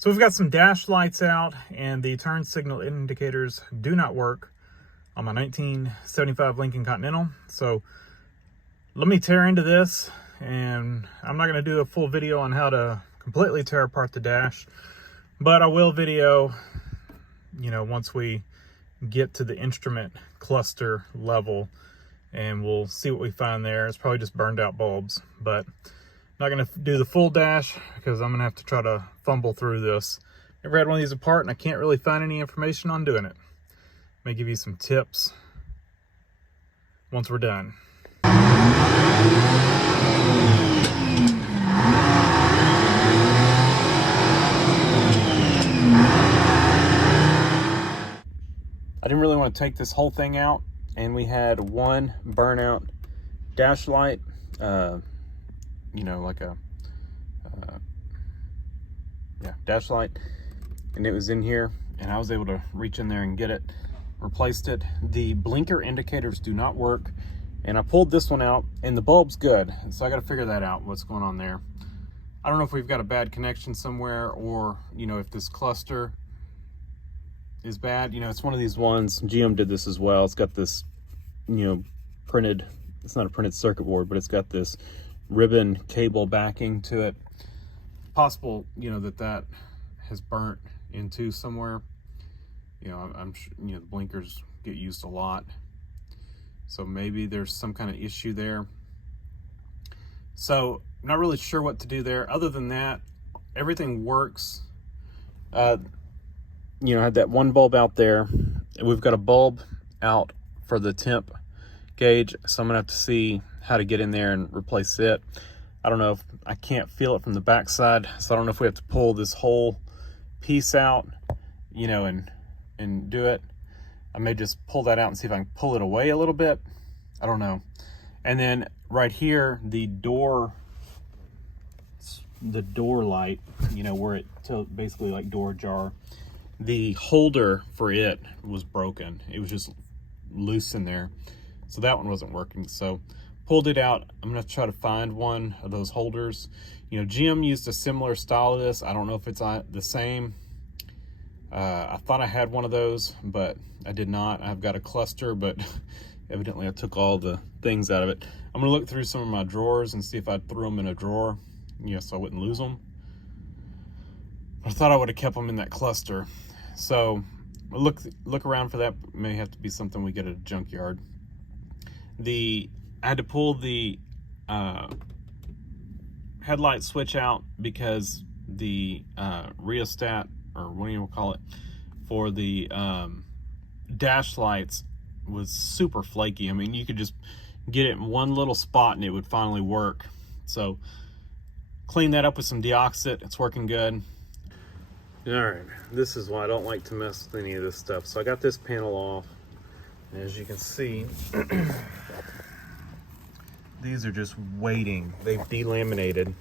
So we've got some dash lights out and the turn signal indicators do not work on my 1975 Lincoln Continental. So let me tear into this, and I'm not going to do a full video on how to completely tear apart the dash, but I will video, once we get to the instrument cluster level, and we'll see what we find there. It's probably just burned out bulbs, but not going to do the full dash because I'm going to have to try to fumble through this. Never had one of these apart and I can't really find any information on doing it. May give you some tips once we're done. I didn't really want to take this whole thing out, and we had one burnout dash light, like a dash light, and it was in here, and I was able to reach in there and get it, replaced it. The blinker indicators do not work, and I pulled this one out, and the bulb's good, so I got to figure that out, what's going on there. I don't know if we've got a bad connection somewhere, or if this cluster is bad. It's one of these ones, GM did this as well. It's got this printed, it's not a printed circuit board, but it's got this ribbon cable backing to it. Possible that has burnt into somewhere. I'm sure the blinkers get used a lot, so maybe there's some kind of issue there. So I'm not really sure what to do there. Other than that, everything works. I had that one bulb out there. We've got a bulb out for the temp gauge, so I'm gonna have to see how to get in there and replace it. I don't know if I can't feel it from the backside, so I don't know if we have to pull this whole piece out, and do it. I may just pull that out and see if I can pull it away a little bit. I don't know. And then right here, the door light, where it basically like door jar, the holder for it was broken. It was just loose in there, so that one wasn't working. So pulled it out. I'm gonna try to find one of those holders. GM used a similar style of this. I don't know if it's the same. I thought I had one of those, but I did not. I've got a cluster, but evidently I took all the things out of it. I'm gonna look through some of my drawers and see if I threw them in a drawer, so I wouldn't lose them. I thought I would have kept them in that cluster. So look around for that. May have to be something we get at a junkyard. I had to pull the headlight switch out because the rheostat, or what do you call it, for the dash lights was super flaky. I mean, you could just get it in one little spot and it would finally work. So clean that up with some deoxit. It's working good. All right, this is why I don't like to mess with any of this stuff. So I got this panel off, and as you can see, these are just waiting. They've delaminated.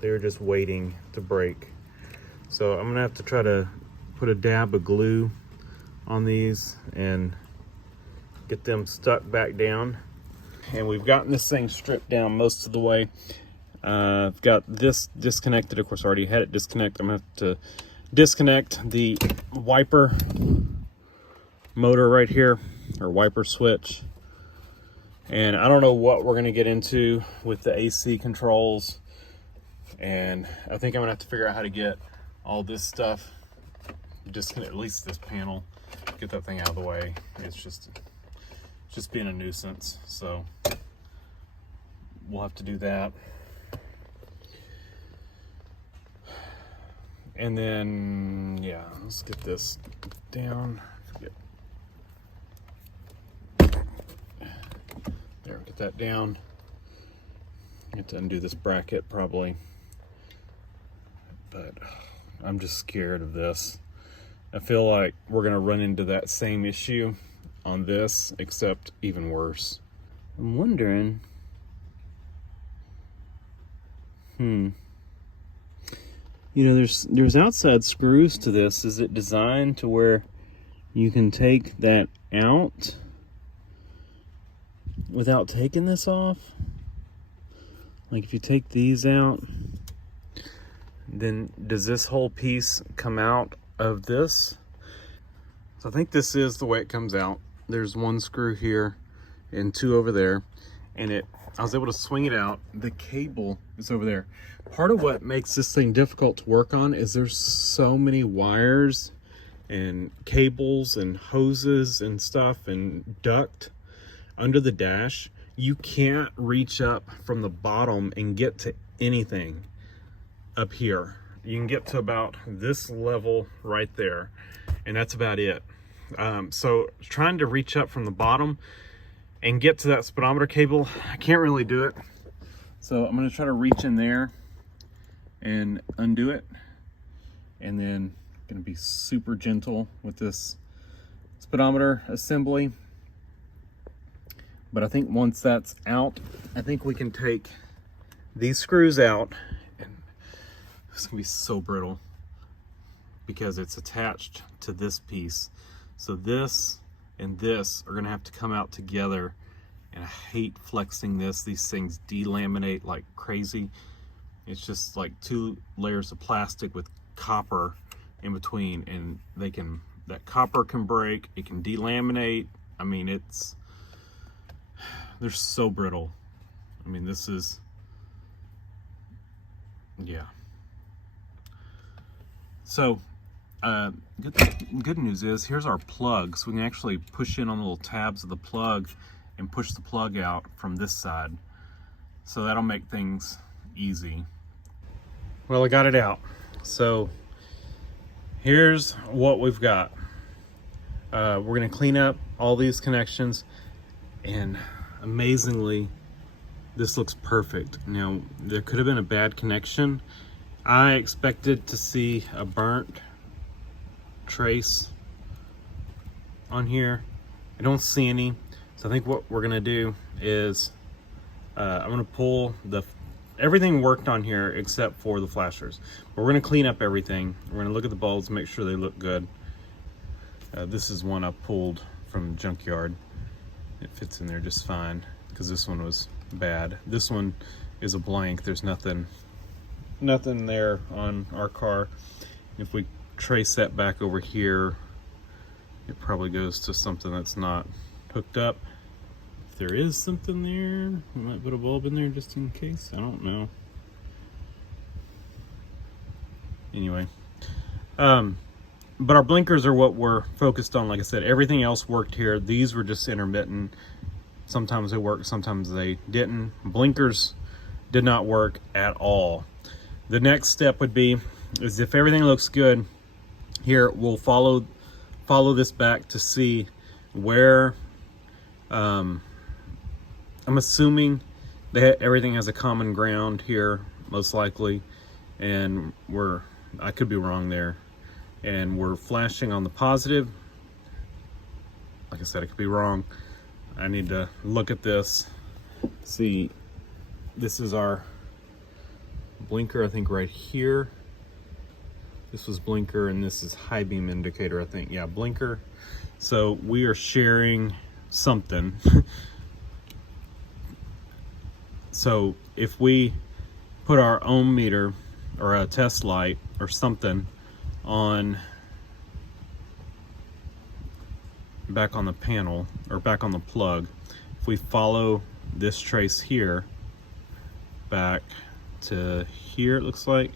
They're just waiting to break. So I'm gonna have to try to put a dab of glue on these and get them stuck back down. And we've gotten this thing stripped down most of the way. I've got this disconnected. Of course, I already had it disconnected. I'm gonna have to disconnect the wiper motor right here, or wiper switch. And I don't know what we're gonna get into with the AC controls. And I think I'm gonna have to figure out how to get all this stuff, disconnect at least this panel, get that thing out of the way. It's just being a nuisance. So we'll have to do that. And then, yeah, let's get this down. There, get that down. Get to undo this bracket probably. But I'm just scared of this. I feel like we're gonna run into that same issue on this, except even worse. I'm wondering, there's outside screws to this. Is it designed to where you can take that out without taking this off? Like if you take these out, then does this whole piece come out of this? So I think this is the way it comes out. There's one screw here and two over there, and I was able to swing it out. The cable is over there. Part of what makes this thing difficult to work on is there's so many wires and cables and hoses and stuff and duct under the dash. You can't reach up from the bottom and get to anything up here. You can get to about this level right there, and that's about it. So trying to reach up from the bottom and get to that speedometer cable, I can't really do it. So I'm gonna try to reach in there and undo it, and then gonna be super gentle with this speedometer assembly. But I think once that's out, I think we can take these screws out, and it's gonna be so brittle because it's attached to this piece. So this and this are gonna have to come out together, and I hate flexing this. These things delaminate like crazy. It's just like 2 layers of plastic with copper in between, and that copper can break, it can delaminate. I mean, they're so brittle. I mean, this is, yeah. So good news is here's our plug, so we can actually push in on the little tabs of the plug and push the plug out from this side. So that'll make things easy. Well, I got it out. So here's what we've got. We're gonna clean up all these connections, and amazingly, this looks perfect. Now, there could have been a bad connection. I expected to see a burnt trace on here. I don't see any. So I think what we're gonna do is I'm gonna pull everything worked on here except for the flashers. But we're gonna clean up everything. We're gonna look at the bulbs, make sure they look good. This is one I pulled from the junkyard. It fits in there just fine because this one was bad. This one is a blank. There's nothing there on our car. If we trace that back over here, it probably goes to something that's not hooked up. If there is something there, we might put a bulb in there just in case. I don't know. Anyway, but our blinkers are what we're focused on. Like I said, everything else worked here. These were just intermittent. Sometimes they worked, sometimes they didn't. Blinkers did not work at all. The next step would be, is if everything looks good here, we'll follow this back to see where, I'm assuming that everything has a common ground here, most likely, and I could be wrong there. And we're flashing on the positive. Like I said, I could be wrong. I need to look at this. See, this is our blinker, I think right here. This was blinker, and this is high beam indicator, I think. Yeah, blinker. So we are sharing something. So if we put our ohm meter or a test light or something on back on the panel or back on the plug, if we follow this trace here back to here, it looks like,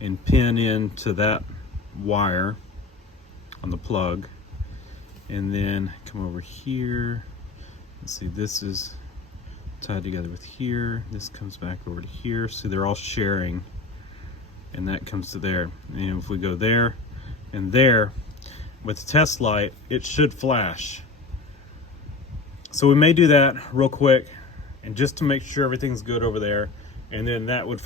and pin into that wire on the plug, and then come over here. Let's see, this is tied together with here, this comes back over to here, so they're all sharing, and that comes to there. And if we go there and there with the test light, it should flash. So we may do that real quick, and just to make sure everything's good over there. And then that would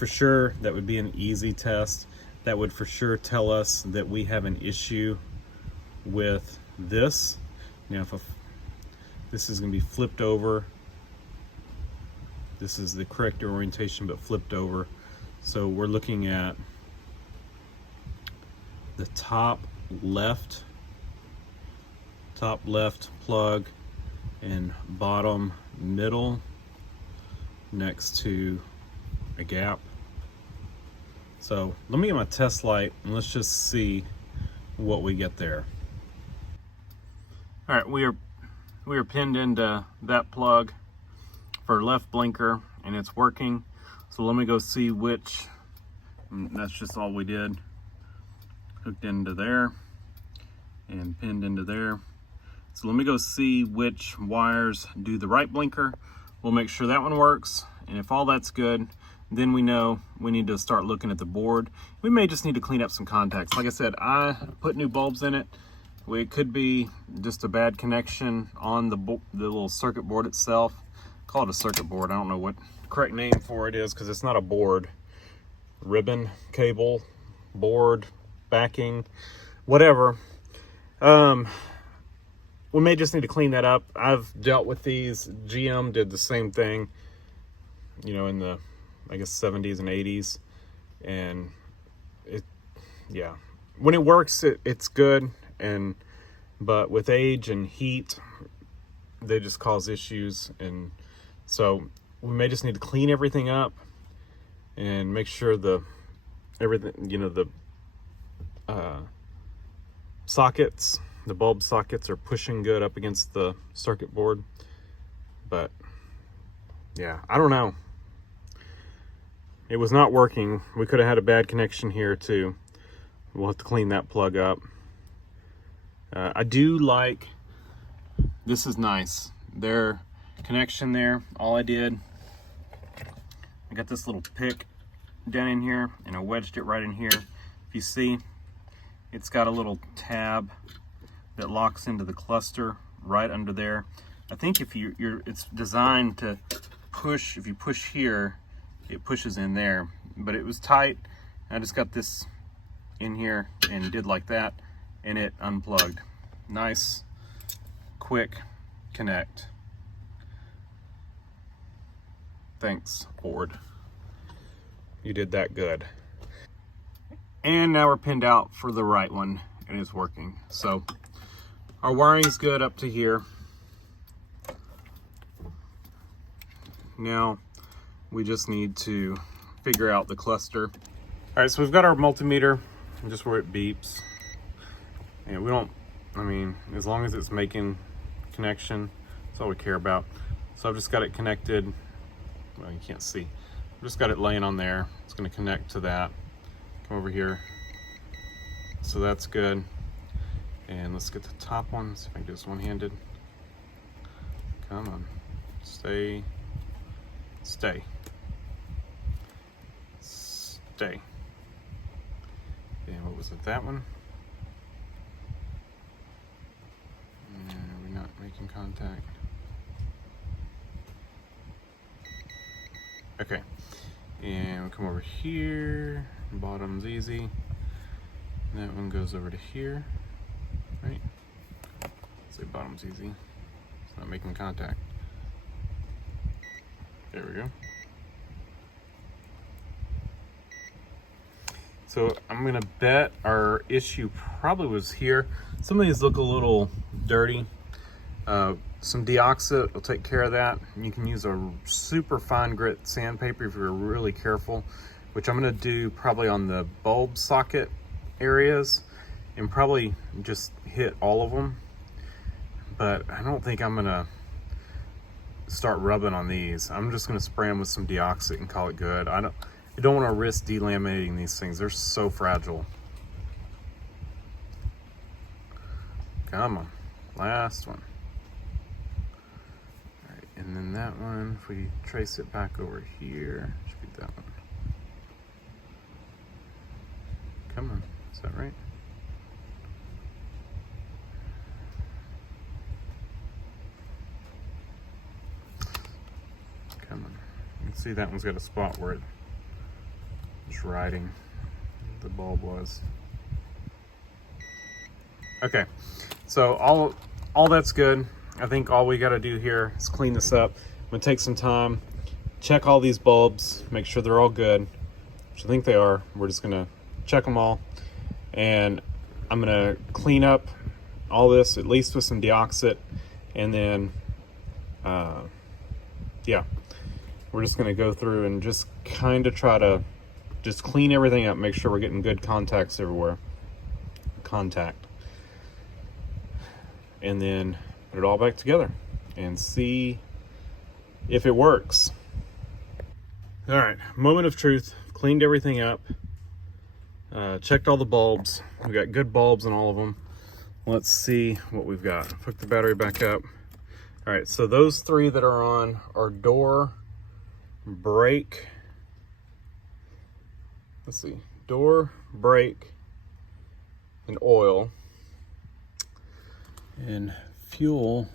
be an easy test. That would for sure tell us that we have an issue with this. Now, if this is gonna be flipped over, this is the correct orientation, but flipped over. So we're looking at the top left plug and bottom middle next to a gap. So let me get my test light and let's just see what we get there. All right, we are pinned into that plug for left blinker and it's working. So let me go see which, and that's just all we did. Hooked into there and pinned into there. So let me go see which wires do the right blinker. We'll make sure that one works. And if all that's good, then we know we need to start looking at the board. We may just need to clean up some contacts. Like I said, I put new bulbs in it. It could be just a bad connection on the little circuit board itself. Call it a circuit board. I don't know what the correct name for it is because it's not a board. Ribbon, cable, board, backing, whatever. We may just need to clean that up. I've dealt with these. GM did the same thing, you know, in the, I guess, 70s and 80s. And yeah, when it works, it's good. But with age and heat, they just cause issues. And so we may just need to clean everything up and make sure everything, you know, the sockets, the bulb sockets are pushing good up against the circuit board. But yeah, I don't know. It was not working. We could have had a bad connection here too. We'll have to clean that plug up. I do like, this is nice. Their connection there, all I did, I got this little pick down in here and I wedged it right in here. If you see, it's got a little tab that locks into the cluster right under there. I think if it's designed to push, if you push here, it pushes in there, but it was tight. I just got this in here and did like that, and it unplugged. Nice, quick connect. Thanks, board. You did that good. And now we're pinned out for the right one, and it's working. So our wiring is good up to here. Now we just need to figure out the cluster. All right, so we've got our multimeter, just where it beeps. And we don't, I mean, as long as it's making connection, that's all we care about. So I've just got it connected. Well, you can't see. I've just got it laying on there. It's gonna connect to that. Come over here. So that's good. And let's get the top one. See if I can do this one-handed. Come on, stay. Stay. Stay. And what was it, that one? We're not making contact. Okay. And we'll come over here. Bottom's easy. That one goes over to here. Right? Say bottom's easy. It's not making contact. There we go. So I'm gonna bet our issue probably was here. Some of these look a little dirty. Some deoxit will take care of that. You can use a super fine grit sandpaper if you're really careful, which I'm gonna do probably on the bulb socket areas and probably just hit all of them. But I don't think I'm gonna start rubbing on these. I'm just gonna spray them with some deoxit and call it good. I don't want to risk delaminating these things. They're so fragile. Come on, last one. All right, and then that one, if we trace it back over here, should be that one. Come on, is that right? Come on. You can see that one's got a spot where it's riding the bulb was. Okay, so all that's good. I think all we got to do here is clean this up. I'm gonna take some time, check all these bulbs, make sure they're all good, which I think they are. We're just gonna check them all, and I'm gonna clean up all this, at least with some deoxit, and then yeah, we're just gonna go through and just kind of try to just clean everything up, make sure we're getting good contacts everywhere. Contact. And then put it all back together and see if it works. All right, moment of truth. Cleaned everything up. Checked all the bulbs. We got good bulbs in all of them. Let's see what we've got. Hook the battery back up. All right, so those three that are on are door, brake. Let's see, door, brake, and oil. And fuel.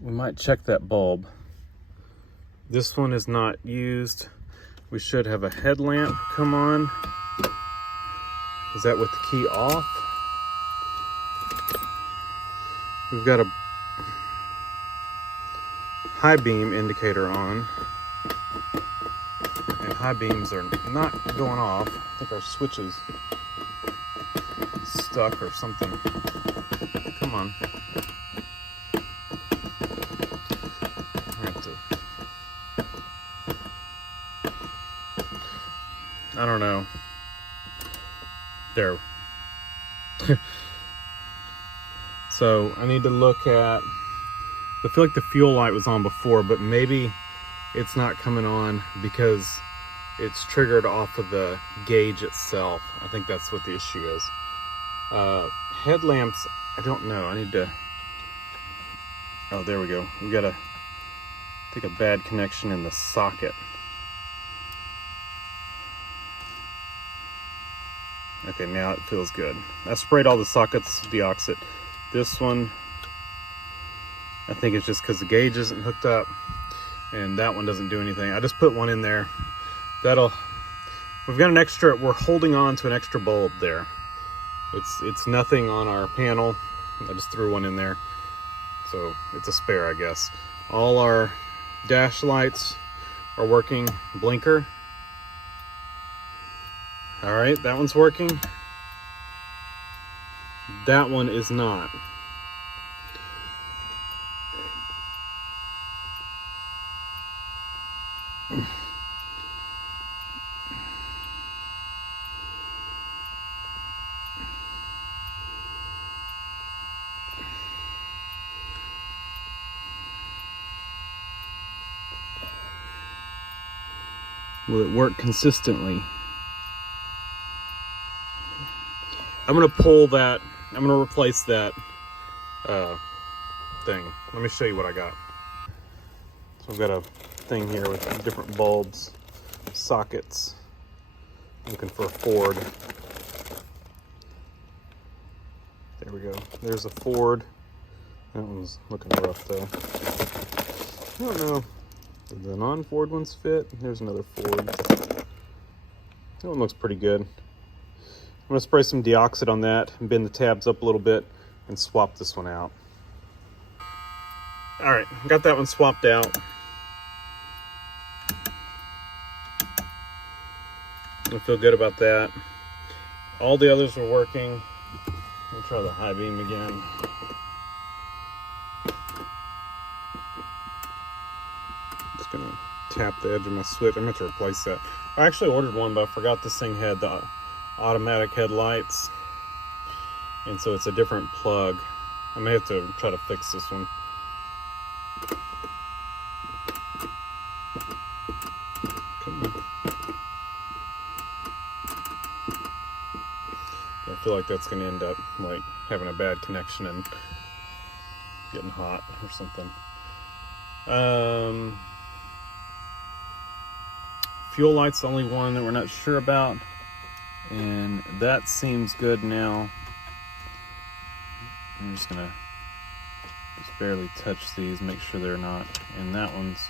We might check that bulb. This one is not used. We should have a headlamp come on. Is that with the key off? We've got a high beam indicator on. And high beams are not going off. I think our switch is stuck or something. Come on. I don't know. There. So I need to look at, I feel like the fuel light was on before, but maybe it's not coming on because it's triggered off of the gauge itself. I think that's what the issue is. Headlamps, I don't know. I need to, oh, there we go. We got I think a bad connection in the socket. Okay, now it feels good. I sprayed all the sockets with deoxit. This one, I think it's just because the gauge isn't hooked up, and that one doesn't do anything. I just put one in there. We've got an extra, we're holding on to an extra bulb there. It's nothing on our panel. I just threw one in there. So it's a spare, I guess. All our dash lights are working. Blinker. All right, that one's working. That one is not. Will it work consistently? I'm gonna pull that, I'm gonna replace that thing. Let me show you what I got. So I've got a thing here with different bulbs, sockets. I'm looking for a Ford. There we go. There's a Ford. That one's looking rough though. I don't know. Did the non-Ford ones fit? Here's another Ford. That one looks pretty good. I'm gonna spray some deoxit on that and bend the tabs up a little bit and swap this one out. All right, got that one swapped out. I feel good about that. All the others were working. We'll try the high beam again. Just gonna tap the edge of my switch. I'm gonna have to replace that. I actually ordered one, but I forgot this thing had the automatic headlights, and so it's a different plug. I may have to try to fix this one. Come on. I feel like that's gonna end up like having a bad connection and getting hot or something. Fuel light's the only one that we're not sure about, and that seems good now. I'm just gonna barely touch these, make sure they're not, and that one's,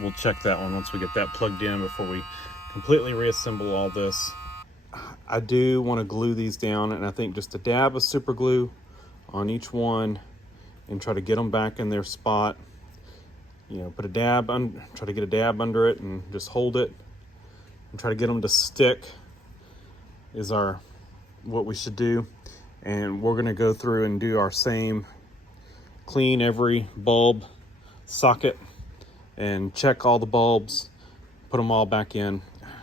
we'll check that one once we get that plugged in before we completely reassemble all this. I do want to glue these down, and I think just a dab of super glue on each one and try to get them back in their spot. You know, put a dab on, try to get a dab under it and just hold it and try to get them to stick is what we should do. And we're gonna go through and do our same, clean every bulb, socket, and check all the bulbs, put them all back in.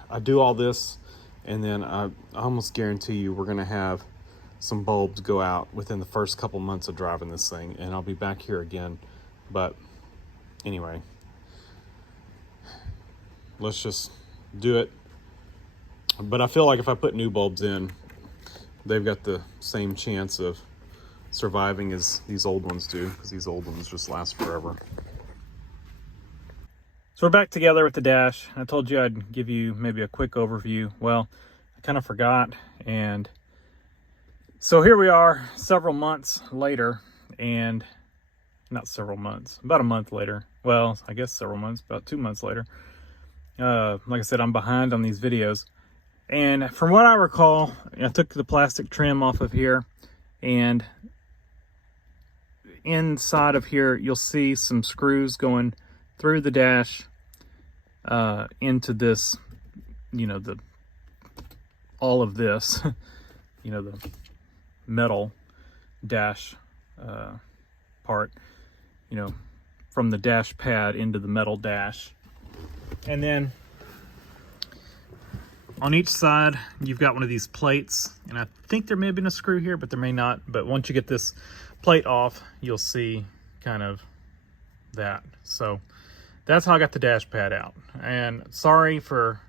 I do all this, and then I almost guarantee you we're gonna have some bulbs go out within the first couple months of driving this thing, and I'll be back here again. But anyway, let's just do it. But I feel like if I put new bulbs in, they've got the same chance of surviving as these old ones do, because these old ones just last forever. So we're back together with the dash. I told you I'd give you maybe a quick overview. Well, I kind of forgot, and so here we are several months later, and not several months, about a month later. Well, I guess several months, about 2 months later. Like I said, I'm behind on these videos. And from what I recall, I took the plastic trim off of here, and inside of here, you'll see some screws going through the dash into this, you know, all of this, you know, the metal dash part, you know, from the dash pad into the metal dash. And then on each side, you've got one of these plates, and I think there may have been a screw here, but there may not. But once you get this plate off, you'll see kind of that. So that's how I got the dash pad out. And sorry for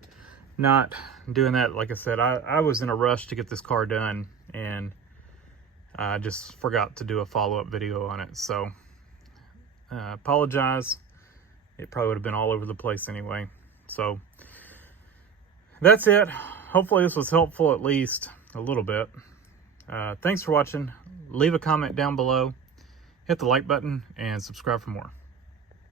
not doing that. Like I said, I was in a rush to get this car done, and I just forgot to do a follow-up video on it. So apologize. It probably would have been all over the place anyway. So that's it. Hopefully this was helpful, at least a little bit. Thanks for watching. Leave a comment down below, hit the like button, and subscribe for more.